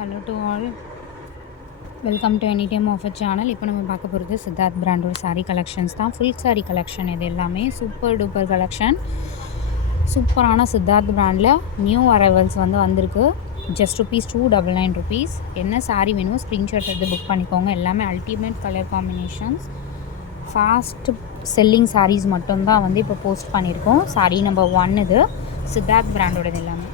Hello to all, welcome to any time offer channel. இப்போ நம்ம பார்க்க போகிறது சித்தார்த் பிராண்டோட சாரீ கலெக்ஷன்ஸ் தான். ஃபுல் சாரீ கலெக்ஷன் இது எல்லாமே சூப்பர் டூப்பர் கலெக்ஷன். சூப்பரான சித்தார்த் பிராண்டில் நியூ அரைவல்ஸ் வந்திருக்கு. ஜஸ்ட் ₹299. என்ன சாரீ வேணுமோ ஸ்க்ரீன்ஷாட் எடுத்து புக் பண்ணிக்கோங்க. எல்லாமே ultimate colour combinations, fast selling sarees மட்டும்தான் இப்போ போஸ்ட் பண்ணியிருக்கோம். சாரீ நம்பர் 1 இது சித்தார்த் பிராண்டோடது எல்லாமே.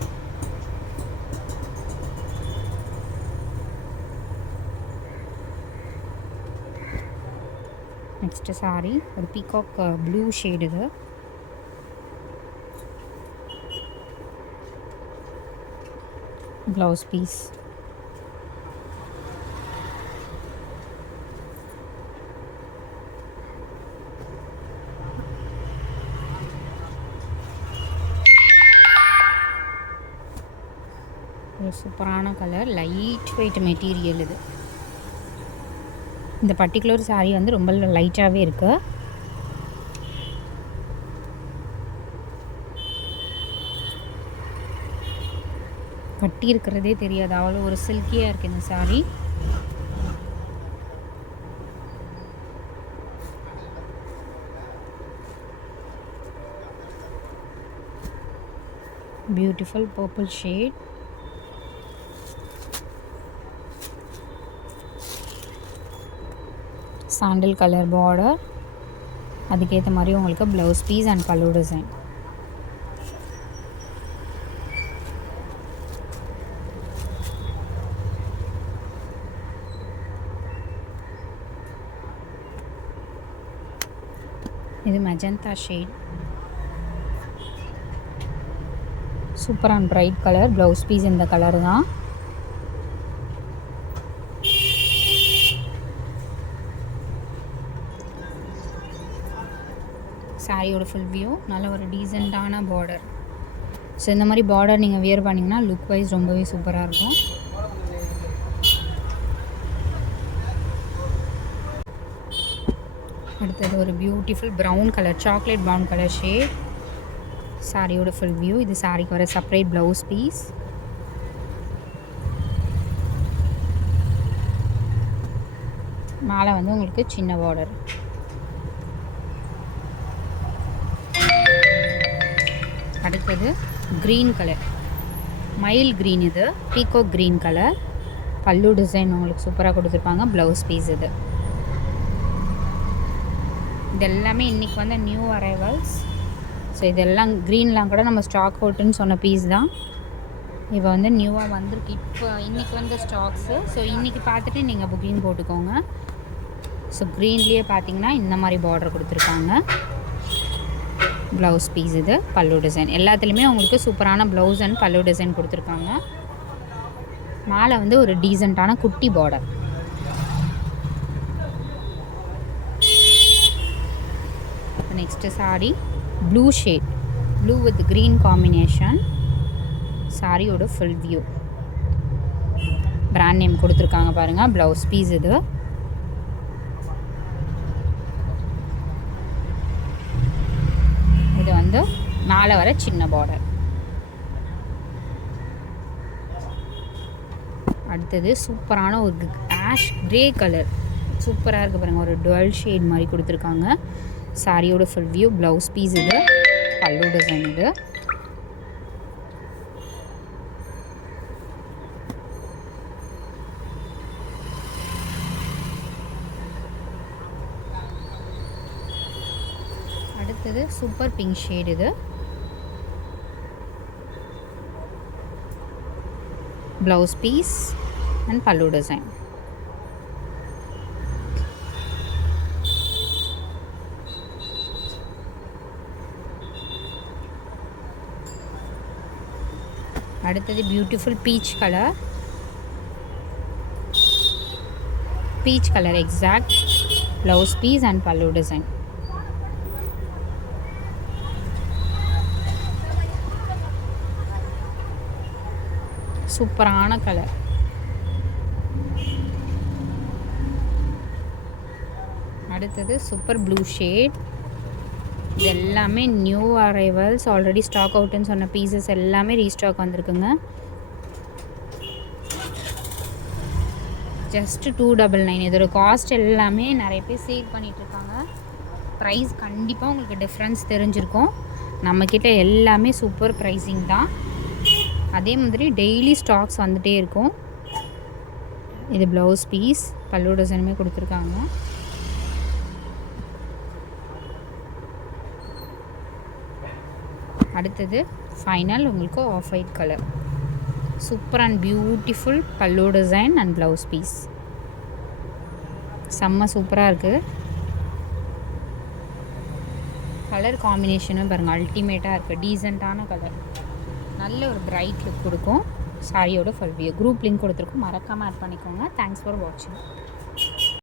நெக்ஸ்ட் சாரீ ஒரு பீகாக் ப்ளூ ஷேடு. இது ப்ளவுஸ் பீஸ். ஒரு சூப்பரான கலர், லைட் வெயிட் மெட்டீரியல். இது இந்த பர்டிகுலர் சாரீ ரொம்ப லைட்டாகவே இருக்குது. கட்டி இருக்கிறதே தெரியாது, அவ்வளோ ஒரு சில்கியாக இருக்குது இந்த saree. Beautiful purple shade. Sandal colour border, அதுக்கேற்ற மாதிரி உங்களுக்கு blouse piece and pallu design. இது magenta shade, super and bright colour. Blouse piece இந்த கலர் தான். சாரியோட ஃபுல் வியூ, நல்ல ஒரு டீசெண்டான பார்டர். ஸோ இந்த மாதிரி பார்டர் நீங்கள் வியர் பண்ணிங்கன்னா லுக் வைஸ் ரொம்பவே சூப்பராக இருக்கும். அடுத்தது ஒரு beautiful brown colour, chocolate brown colour shade. சாரியோட ஃபுல் வியூ. இது சாரிக்கு வர செப்பரேட் ப்ளவுஸ் பீஸ். மேலே உங்களுக்கு சின்ன பார்டர். அடுத்தது க்ரீன் கலர், மைல் க்ரீன். இது peacock green colour. Pallu design உங்களுக்கு சூப்பராக கொடுத்துருப்பாங்க. Blouse piece. இது எல்லாமே இன்றைக்கி நியூ அரைவல்ஸ். ஸோ இதெல்லாம் க்ரீன்லாம் கூட நம்ம ஸ்டாக் அவுட்டுன்னு சொன்ன பீஸ் தான். இப்போ நியூவாக வந்திருக்கு. இப்போ இன்றைக்கி ஸ்டாக்ஸு. ஸோ இன்றைக்கி பார்த்துட்டு நீங்கள் புக்கிங் போட்டுக்கோங்க. ஸோ க்ரீன்லேயே பார்த்தீங்கன்னா இந்த மாதிரி பார்டர் கொடுத்துருக்காங்க. Blouse piece. இது பல்லு டிசைன். எல்லாத்துலேயுமே உங்களுக்கு சூப்பரான ப்ளவுஸ் அண்ட் பல்லு டிசைன் கொடுத்துருக்காங்க. மேலே ஒரு டீசெண்டான குட்டி பார்டர். Next saree blue shade, blue with green combination. சாரியோட ஃபுல் வியூ. பிராண்ட் நேம் கொடுத்துருக்காங்க பாருங்கள். Blouse piece. இது மேலே வர சின்ன பார்டர். அடுத்தது சூப்பரான ஒரு ஆஷ் கிரே கலர், சூப்பராக இருக்குது பாருங்கள். ஒரு டுவல் ஷேட் மாதிரி கொடுத்துருக்காங்க. சாரியோட ஃபுல் வியூ. Blouse piece. இது பல்லு டிசைன். இது அடுத்தது சூப்பர் பிங்க் ஷேட். இது blouse piece and pallu design. அடுத்தது beautiful peach colour, peach colour exact. Blouse piece and pallu design. சூப்பரான கலர். அடுத்தது சூப்பர் ப்ளூ ஷேட். இது எல்லாமே நியூ அரைவல்ஸ், ஆல்ரெடி ஸ்டாக் அவுட்டுன்னு சொன்ன பீசஸ் எல்லாமே ரீஸ்டாக் வந்திருக்குங்க. ஜஸ்ட் 299. இதோட காஸ்ட் எல்லாமே நிறைய பேர் சேல் பண்ணிகிட்ருக்காங்க. ப்ரைஸ் கண்டிப்பாக உங்களுக்கு டிஃப்ரென்ஸ் தெரிஞ்சிருக்கும். நம்மக்கிட்ட எல்லாமே சூப்பர் ப்ரைஸிங் தான். அதே மாதிரி டெய்லி ஸ்டாக்ஸ் வந்துகிட்டே இருக்கும். இது ப்ளவுஸ் பீஸ், பல்லு டிசைனுமே கொடுத்துருக்காங்க. அடுத்தது ஃபைனல் உங்களுக்கு off white colour, super and beautiful pallu design and blouse piece. செம்ம சூப்பராக இருக்குது. கலர் காம்பினேஷனும் பாருங்கள் அல்டிமேட்டாக இருக்குது. டீசெண்டான கலர், நல்ல ஒரு பிரைட் லுக் கொடுக்கும். சாரியோட ஃபுல் வியூ குரூப் லிங்க் கொடுத்துருக்கோம், மறக்காமல் ஆட் பண்ணிக்கோங்க. தேங்க்ஸ் ஃபார் வாட்சிங்.